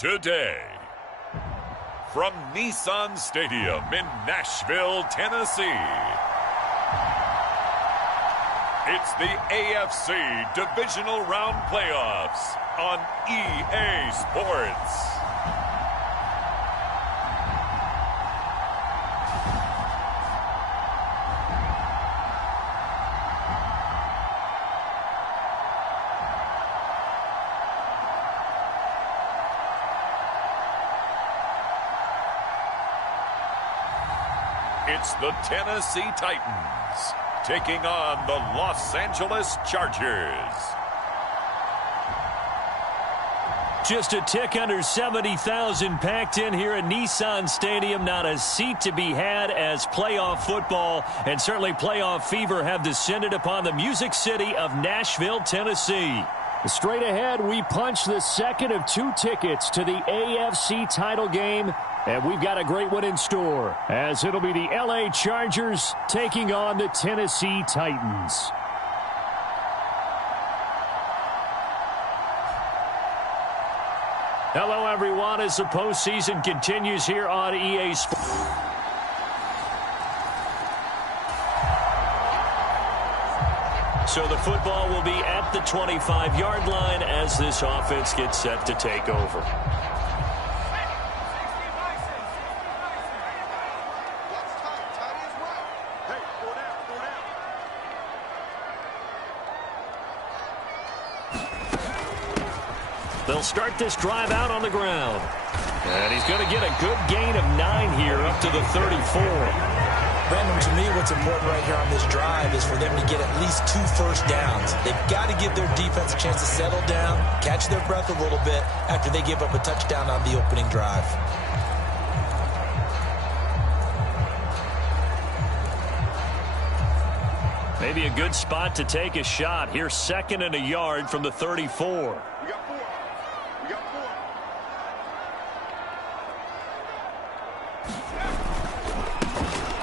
today. From Nissan Stadium in Nashville, Tennessee, it's the AFC Divisional Round Playoffs on EA Sports. It's the Tennessee Titans taking on the Los Angeles Chargers. Just a tick under 70,000 packed in here at Nissan Stadium. Not a seat to be had as playoff football and certainly playoff fever have descended upon the Music City of Nashville, Tennessee. Straight ahead, we punch the second of two tickets to the AFC title game. And we've got a great one in store, as it'll be the LA Chargers taking on the Tennessee Titans. Hello, everyone, as the postseason continues here on EA Sports. So the football will be at the 25-yard line as this offense gets set to take over. They'll start this drive out on the ground. And he's going to get a good gain of 9 here up to the 34. Brandon, to me, what's important right here on this drive is for them to get at least 2 first downs. They've got to give their defense a chance to settle down, catch their breath a little bit after they give up a touchdown on the opening drive. Maybe a good spot to take a shot. Here's 2nd and a yard from the 34.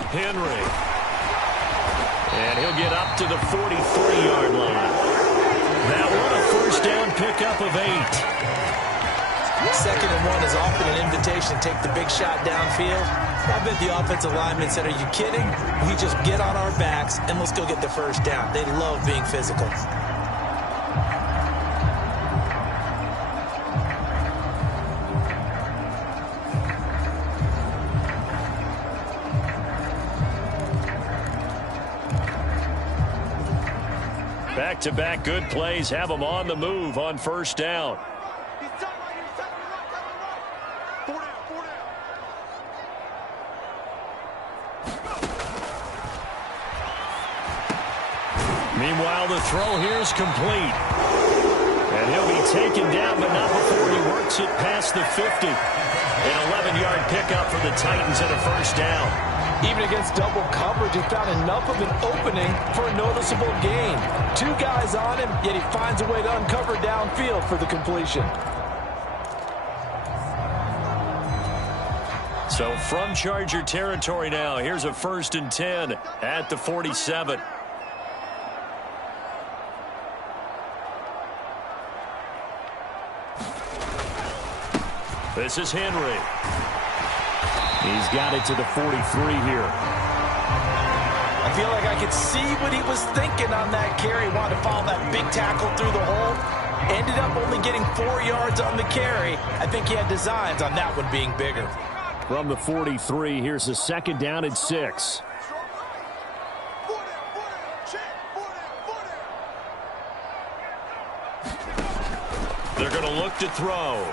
Henry. And he'll get up to the 43-yard line. That one a first down pickup of 8. 2nd and 1 is often an invitation to take the big shot downfield. I bet the offensive lineman said, are you kidding? We just get on our backs and let's go get the first down. They love being physical. Back-to-back good plays have them on the move on first down. Meanwhile, the throw here is complete. And he'll be taken down, but not before he works it past the 50. An 11-yard pickup for the Titans and a first down. Even against double coverage, he found enough of an opening for a noticeable gain. 2 guys on him, yet he finds a way to uncover downfield for the completion. So from Charger territory now, here's a 1st and 10 at the 47. This is Henry. He's got it to the 43 here. I feel like I could see what he was thinking on that carry. Wanted to follow that big tackle through the hole. Ended up only getting 4 yards on the carry. I think he had designs on that one being bigger. From the 43, here's a 2nd down and 6. They're going to look to throw.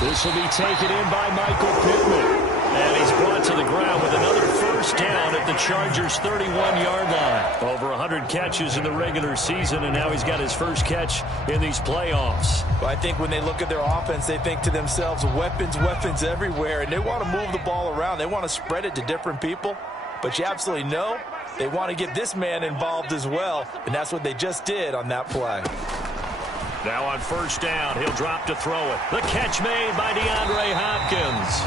This will be taken in by Michael Pittman. And he's brought to the ground with another first down at the Chargers' 31-yard line. Over 100 catches in the regular season, and now he's got his first catch in these playoffs. Well, I think when they look at their offense, they think to themselves, weapons, weapons everywhere, and they want to move the ball around. They want to spread it to different people. But you absolutely know they want to get this man involved as well, and that's what they just did on that play. Now on first down, he'll drop to throw it. The catch made by DeAndre Hopkins.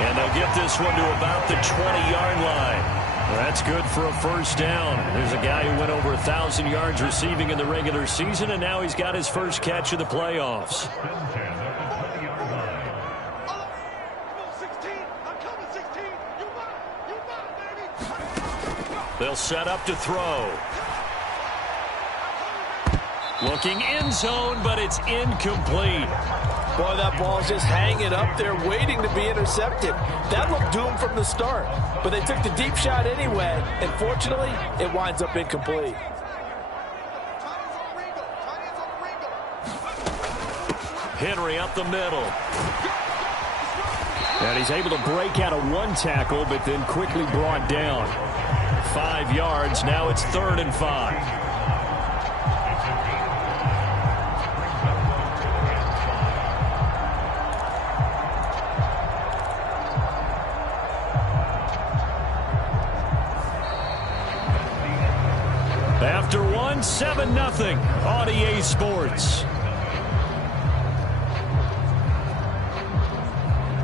And they'll get this one to about the 20-yard line. That's good for a first down. There's a guy who went over 1,000 yards receiving in the regular season, and now he's got his first catch of the playoffs. They'll set up to throw. Looking end zone, but it's incomplete. Boy, that ball's just hanging up there, waiting to be intercepted. That looked doomed from the start, but they took the deep shot anyway, and fortunately, it winds up incomplete. Henry up the middle. And he's able to break out of one tackle, but then quickly brought down. 5 yards. Now it's 3rd and 5. After one, 7-0 on EA Sports.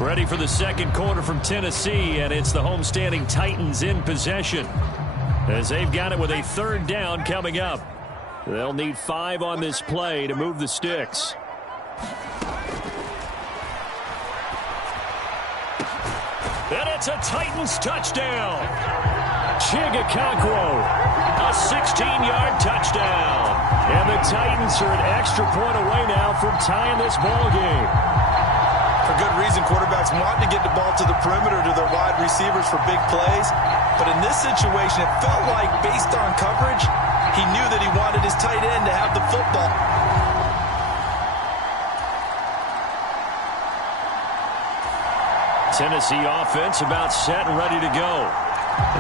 Ready for the second quarter from Tennessee, and it's the homestanding Titans in possession as they've got it with a 3rd down coming up. They'll need 5 on this play to move the sticks. And it's a Titans touchdown. Chigakakwo, a 16-yard touchdown. And the Titans are an extra point away now from tying this ball game. For good reason, quarterbacks want to get the ball to the perimeter to their wide receivers for big plays. But in this situation, it felt like, based on coverage, he knew that he wanted his tight end to have the football. Tennessee offense about set and ready to go.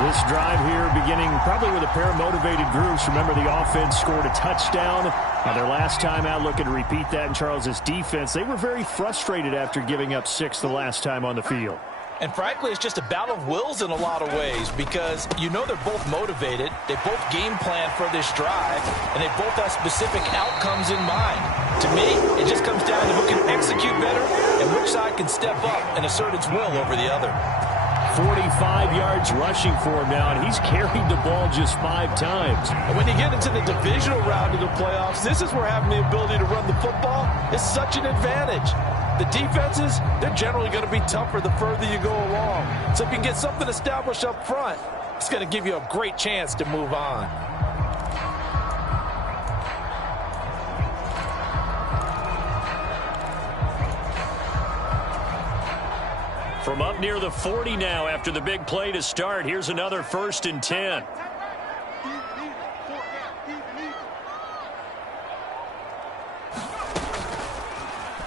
This drive here beginning probably with a pair of motivated groups. Remember, the offense scored a touchdown. Their last time out, looking to repeat that in Charles's defense. They were very frustrated after giving up 6 the last time on the field. And frankly, it's just a battle of wills in a lot of ways because you know they're both motivated. They both game plan for this drive, and they both have specific outcomes in mind. To me, it just comes down to who can execute better and which side can step up and assert its will over the other. 45 yards rushing for him now, and he's carried the ball just 5 times. And when you get into the divisional round of the playoffs, this is where having the ability to run the football is such an advantage. The defenses, they're generally going to be tougher the further you go along. So if you can get something established up front, it's going to give you a great chance to move on. From up near the 40 now after the big play to start. Here's another 1st and 10.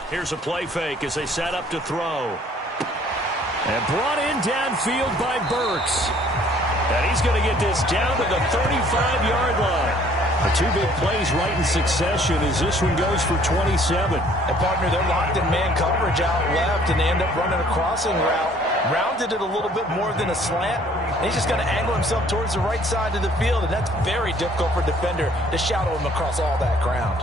Here's a play fake as they set up to throw. And brought in downfield by Burks. And he's going to get this down to the 35-yard line. The 2 big plays right in succession as this one goes for 27. And partner, they're locked in man coverage out left, and they end up running a crossing route. Rounded it a little bit more than a slant. And he's just going to angle himself towards the right side of the field, and that's very difficult for a defender to shadow him across all that ground.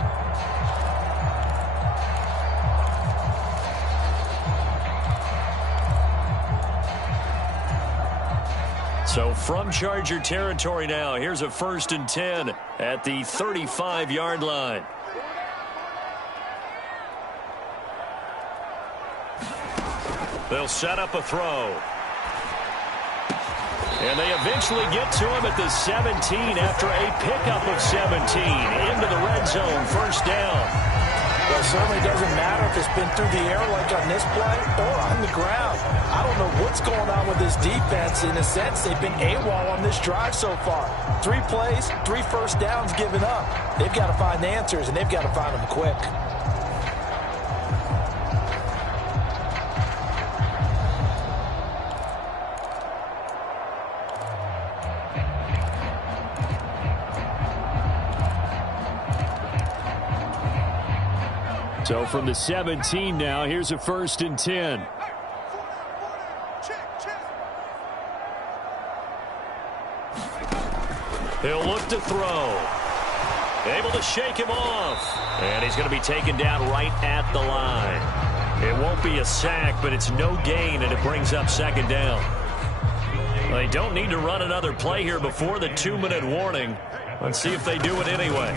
So from Charger territory now, here's a 1st and 10 at the 35-yard line. They'll set up a throw. And they eventually get to him at the 17 after a pickup of 17 into the red zone, 1st down. Well, it certainly doesn't matter if it's been through the air like on this play or on the ground. I don't know what's going on with this defense. In a sense, they've been AWOL on this drive so far. 3 plays, 3 first downs given up. They've got to find answers, and they've got to find them quick. So from the 17 now, here's a 1st and 10. He'll look to throw. Able to shake him off. And he's going to be taken down right at the line. It won't be a sack, but it's no gain, and it brings up 2nd down. Well, they don't need to run another play here before the 2-minute warning. Let's see if they do it anyway.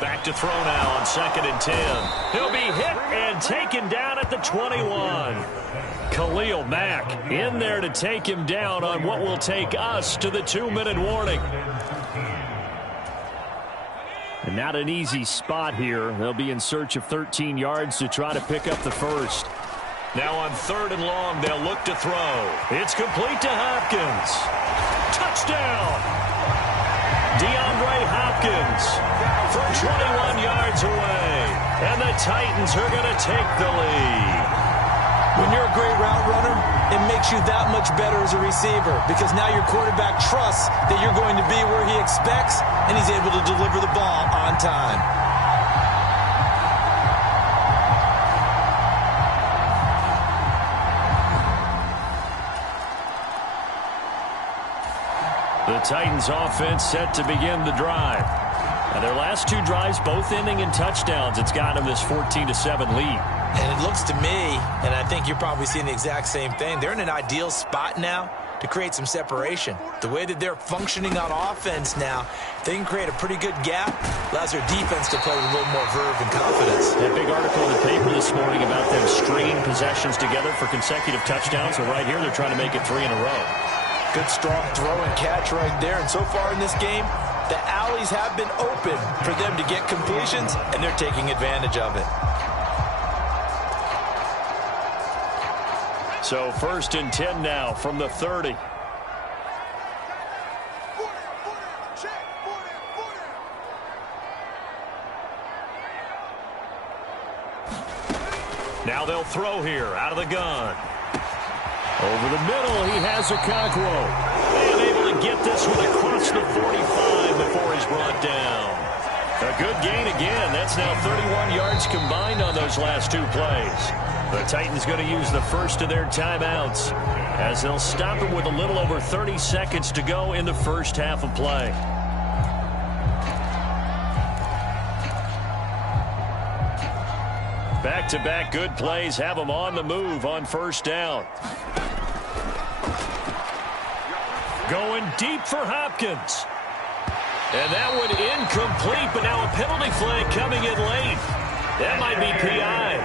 Back to throw now on 2nd and 10. He'll be hit and taken down at the 21. Khalil Mack in there to take him down on what will take us to the 2-minute warning. And not an easy spot here. They'll be in search of 13 yards to try to pick up the first. Now on 3rd and long, they'll look to throw. It's complete to Hopkins. Touchdown! DeAndre Hopkins from 21 yards away. And the Titans are going to take the lead. When you're a great route runner, it makes you that much better as a receiver because now your quarterback trusts that you're going to be where he expects, and he's able to deliver the ball on time. The Titans offense set to begin the drive. Now their last 2 drives both ending in touchdowns. It's got them this 14-7 lead. And it looks to me, and I think you're probably seeing the exact same thing, they're in an ideal spot now to create some separation. The way that they're functioning on offense now, they can create a pretty good gap, allows their defense to play with a little more verve and confidence. That big article in the paper this morning about them stringing possessions together for consecutive touchdowns. So right here, they're trying to make it 3 in a row. Good, strong throw and catch right there. And so far in this game, the alleys have been open for them to get completions, and they're taking advantage of it. So 1st and 10 now from the 30. Now they'll throw here out of the gun. Over the middle, he has Okonkwo. And able to get this one across the 45 before he's brought down. A good gain again. That's now 31 yards combined on those last 2 plays. The Titans going to use the first of their timeouts as they'll stop him with a little over 30 seconds to go in the first half of play. Back-to-back good plays have them on the move on 1st down. Going deep for Hopkins. And that one incomplete, but now a penalty flag coming in late. That might be PI.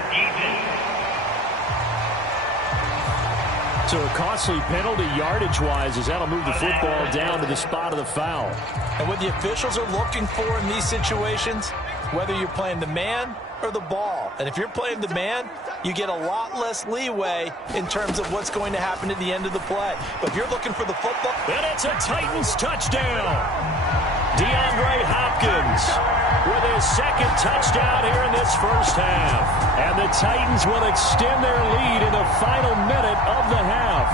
So a costly penalty yardage-wise as that'll move the football down to the spot of the foul. And what the officials are looking for in these situations, whether you're playing the man or the ball. And if you're playing the man, you get a lot less leeway in terms of what's going to happen at the end of the play. But if you're looking for the football... And it's a Titans touchdown. DeAndre Hopkins with his 2nd touchdown here in this first half. And the Titans will extend their lead in the final minute of the half.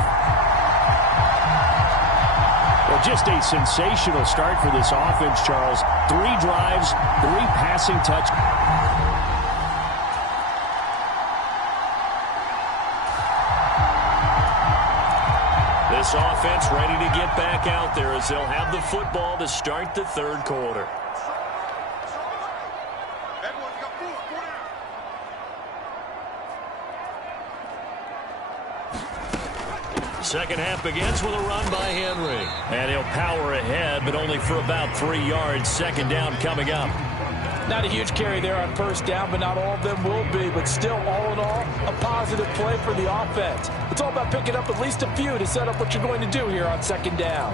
Well, just a sensational start for this offense, Charles. 3 drives, 3 passing touchdowns. This offense ready to get back out there as they'll have the football to start the 3rd quarter. Second half begins with a run by Henry. And he'll power ahead, but only for about 3 yards. 2nd down coming up. Not a huge carry there on 1st down, but not all of them will be. But still, all in all, a positive play for the offense. It's all about picking up at least a few to set up what you're going to do here on 2nd down.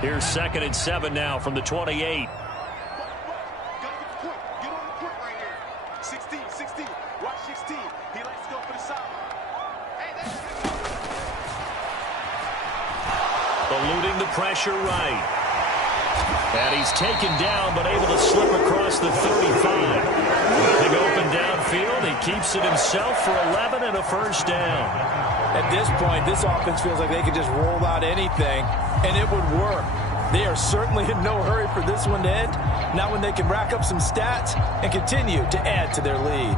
Here's 2nd and 7 now from the 28. Eluding the pressure right. And he's taken down, but able to slip across the 35. Nothing open downfield. He keeps it himself for 11 and a 1st down. At this point, this offense feels like they could just roll out anything, and it would work. They are certainly in no hurry for this one to end. Not when they can rack up some stats and continue to add to their lead.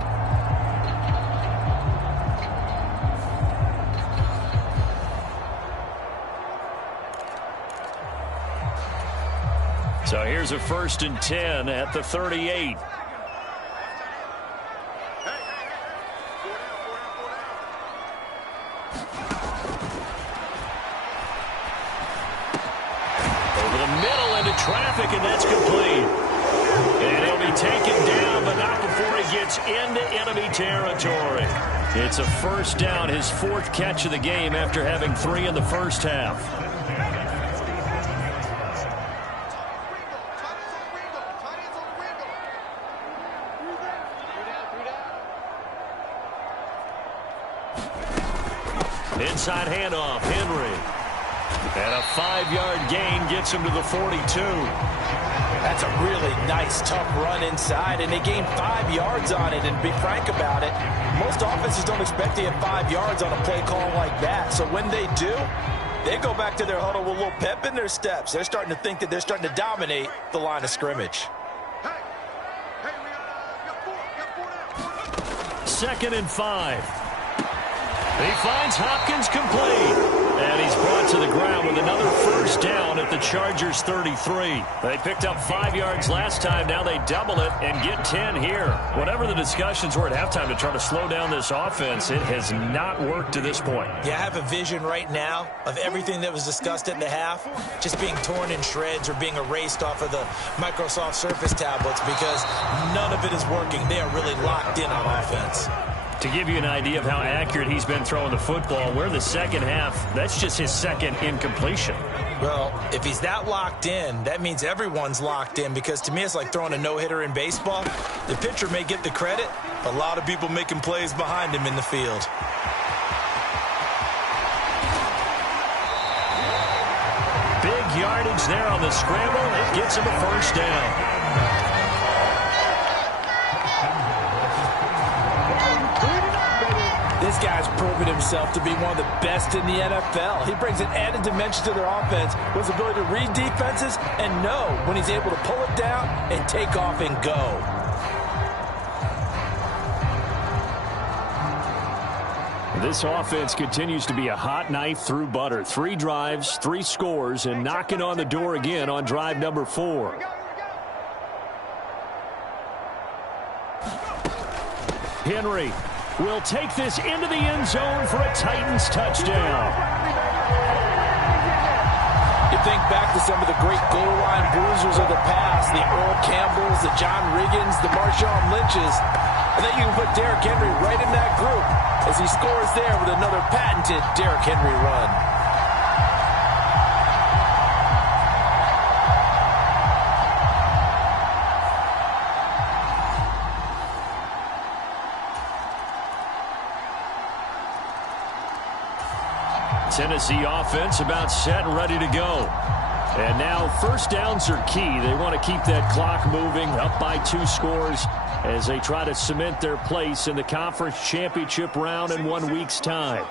So here's a 1st and 10 at the 38. Over the middle into traffic, and that's complete. And he'll be taken down, but not before he gets into enemy territory. It's a first down, his 4th catch of the game after having 3 in the first half. Inside handoff, Henry. And a 5-yard gain gets him to the 42. That's a really nice, tough run inside, and they gained 5 yards on it. And to be frank about it, most offenses don't expect to get 5 yards on a play call like that. So when they do, they go back to their huddle with a little pep in their steps. They're starting to think that they're starting to dominate the line of scrimmage. 2nd and 5. He finds Hopkins complete. And he's brought to the ground with another first down at the Chargers' 33. They picked up 5 yards last time. Now they double it and get 10 here. Whatever the discussions were at halftime to try to slow down this offense, it has not worked to this point. Yeah, I have a vision right now of everything that was discussed at the half just being torn in shreds or being erased off of the Microsoft Surface tablets because none of it is working. They are really locked in on offense. To give you an idea of how accurate he's been throwing the football, we're in the second half. That's just his 2nd incompletion. Well, if he's that locked in, that means everyone's locked in because to me it's like throwing a no-hitter in baseball. The pitcher may get the credit, but a lot of people making plays behind him in the field. Big yardage there on the scramble. It gets him a first down. This guy's proven himself to be one of the best in the NFL. He brings an added dimension to their offense with his ability to read defenses and know when he's able to pull it down and take off and go. This offense continues to be a hot knife through butter. 3 drives, 3 scores, and knocking on the door again on drive number 4. Henry will take this into the end zone for a Titans touchdown. You think back to some of the great goal line bruisers of the past, the Earl Campbells, the John Riggins, the Marshawn Lynches, and then you can put Derrick Henry right in that group as he scores there with another patented Derrick Henry run. Tennessee offense about set and ready to go. And now first downs are key. They want to keep that clock moving, up by 2 scores as they try to cement their place in the conference championship round in 1 week's time.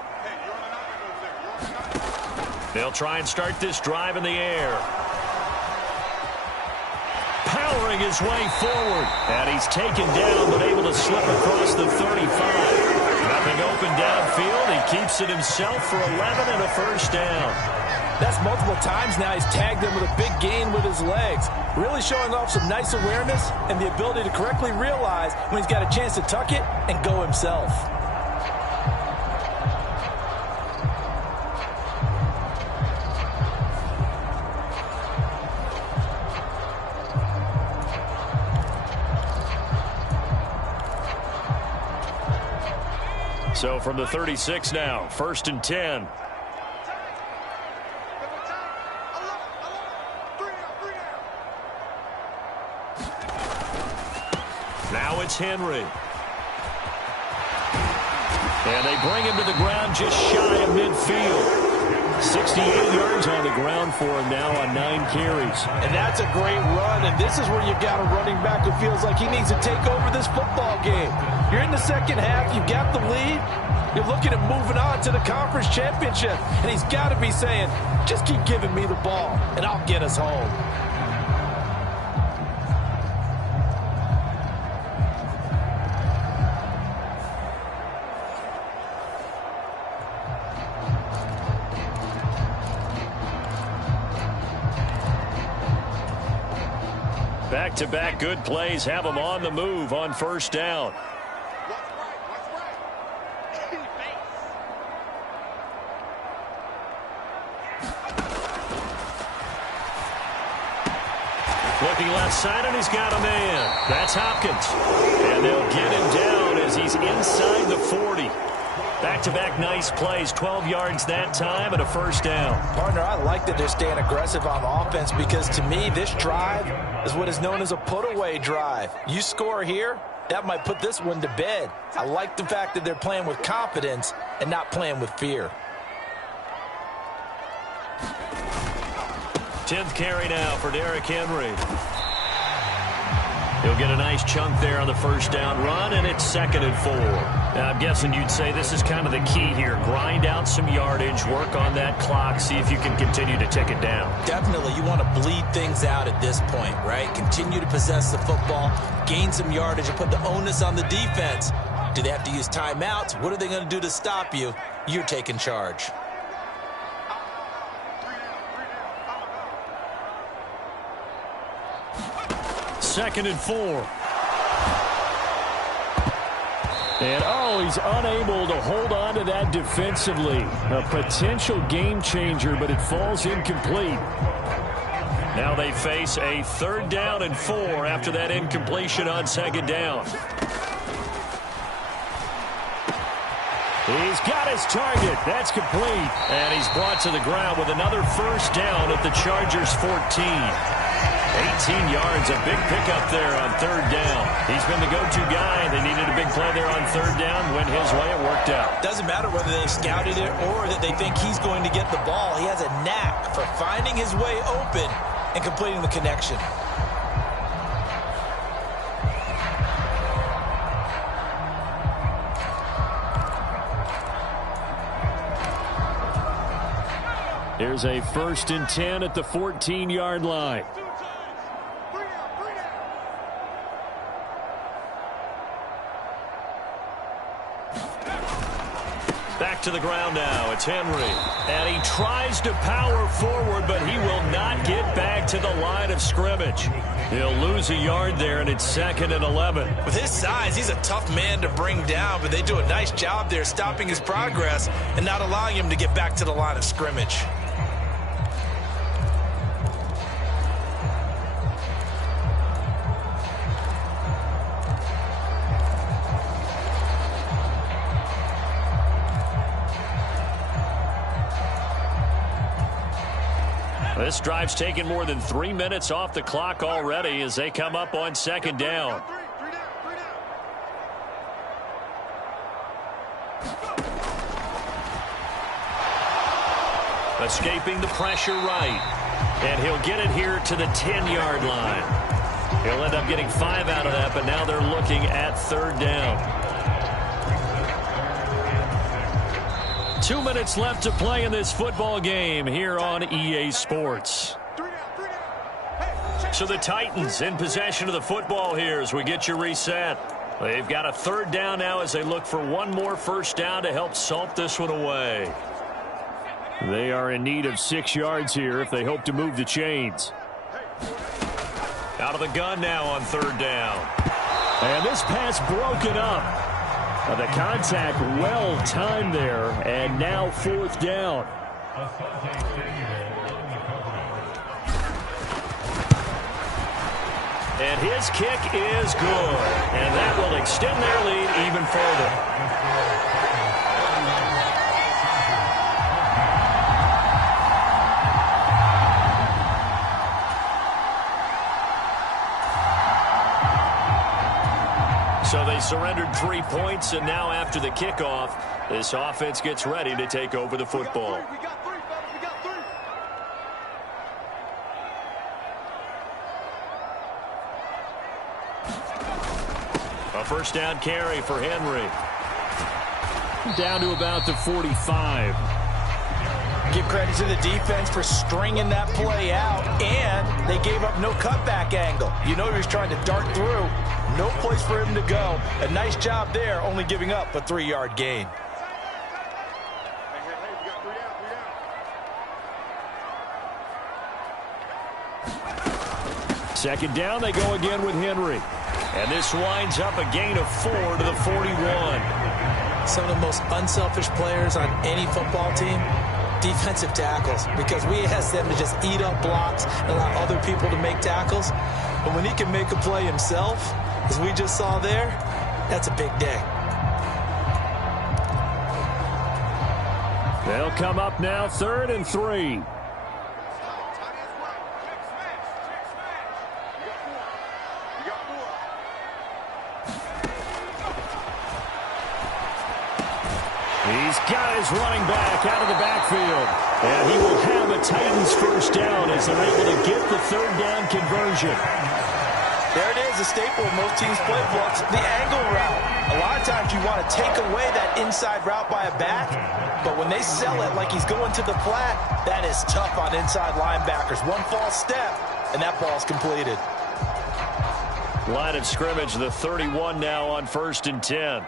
They'll try and start this drive in the air. Powering his way forward. And he's taken down but able to slip across the 35. Nothing open downfield. He keeps it himself for 11 and a first down. That's multiple times now he's tagged him with a big gain with his legs. Really showing off some nice awareness and the ability to correctly realize when he's got a chance to tuck it and go himself. So from the 36 now, 1st and 10. Now it's Henry. And they bring him to the ground just shy of midfield. 68 yards on the ground for him now on 9 carries. And that's a great run, and this is where you've got a running back who feels like he needs to take over this football game. You're in the second half, you've got the lead, you're looking at moving on to the conference championship, and he's got to be saying, just keep giving me the ball, and I'll get us home. Back-to-back good plays have him on the move on first down. Looking left side, and he's got a man. That's Hopkins. And they'll get him down as he's inside the 40. Back-to-back nice plays, 12 yards that time and a first down. Partner, I like that they're staying aggressive on offense because to me, this drive is what is known as a put-away drive. You score here, that might put this one to bed. I like the fact that they're playing with confidence and not playing with fear. 10th carry now for Derrick Henry. He'll get a nice chunk there on the first down run, and it's 2nd and 4. Now, I'm guessing you'd say this is kind of the key here. Grind out some yardage, work on that clock, see if you can continue to tick it down. Definitely, you want to bleed things out at this point, right? Continue to possess the football, gain some yardage, and put the onus on the defense. Do they have to use timeouts? What are they going to do to stop you? You're taking charge. Second and 4. And, he's unable to hold on to that defensively. A potential game changer, but it falls incomplete. Now they face a 3rd down and 4 after that incompletion on 2nd down. He's got his target. That's complete. And he's brought to the ground with another first down at the Chargers' 14. 18 yards, a big pickup there on 3rd down. He's been the go-to guy. They needed a big play there on 3rd down. Went his way, it worked out. Doesn't matter whether they scouted it or that they think he's going to get the ball. He has a knack for finding his way open and completing the connection. Here's a 1st and 10 at the 14-yard line. Back to the ground now. It's Henry. And he tries to power forward, but he will not get back to the line of scrimmage. He'll lose a yard there, and it's 2nd and 11. With his size, he's a tough man to bring down, but they do a nice job there stopping his progress and not allowing him to get back to the line of scrimmage. This drive's taken more than 3 minutes off the clock already as they come up on 2nd down. Escaping the pressure right. And he'll get it here to the 10-yard line. He'll end up getting 5 out of that, but now they're looking at 3rd down. 2 minutes left to play in this football game here on EA Sports. So the Titans in possession of the football here as we get you reset. They've got a 3rd down now as they look for one more first down to help salt this one away. They are in need of 6 yards here if they hope to move the chains. Out of the gun now on 3rd down. And this pass broken up. The contact well timed there, and now 4th down. And his kick is good, and that will extend their lead even further. So they surrendered 3 points, and now after the kickoff, this offense gets ready to take over the football. A first down carry for Henry. Down to about the 45. Give credit to the defense for stringing that play out, and they gave up no cutback angle. You know he was trying to dart through. No place for him to go. A nice job there, only giving up a 3-yard gain. Second down, they go again with Henry. And this winds up a gain of 4 to the 41. Some of the most unselfish players on any football team, defensive tackles, because we ask them to just eat up blocks and allow other people to make tackles. But when he can make a play himself, as we just saw there, that's a big day. They'll come up now 3rd and 3. He's got his running back out of the backfield. And he will have a Titans first down as they're able to get the 3rd down conversion. There it is, a staple of most teams' playbooks, the angle route. A lot of times you want to take away that inside route by a back, but when they sell it like he's going to the flat, that is tough on inside linebackers. One false step, and that ball's completed. Line of scrimmage, the 31 now on 1st and 10.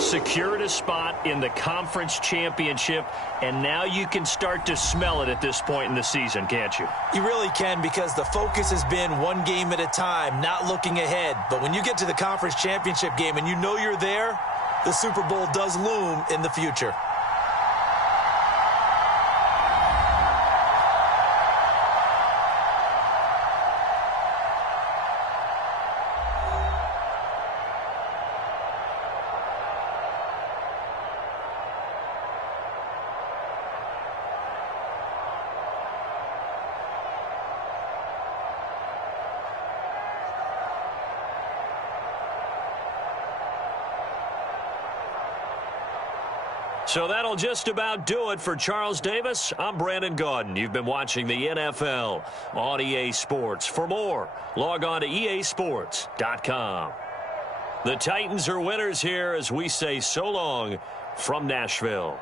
Secured a spot in the conference championship, and now you can start to smell it at this point in the season, can't you? You really can, because the focus has been one game at a time, not looking ahead. But when you get to the conference championship game and you know you're there, the Super Bowl does loom in the future. So that'll just about do it for Charles Davis. I'm Brandon Gaudin. You've been watching the NFL on EA Sports. For more, log on to easports.com. The Titans are winners here as we say so long from Nashville.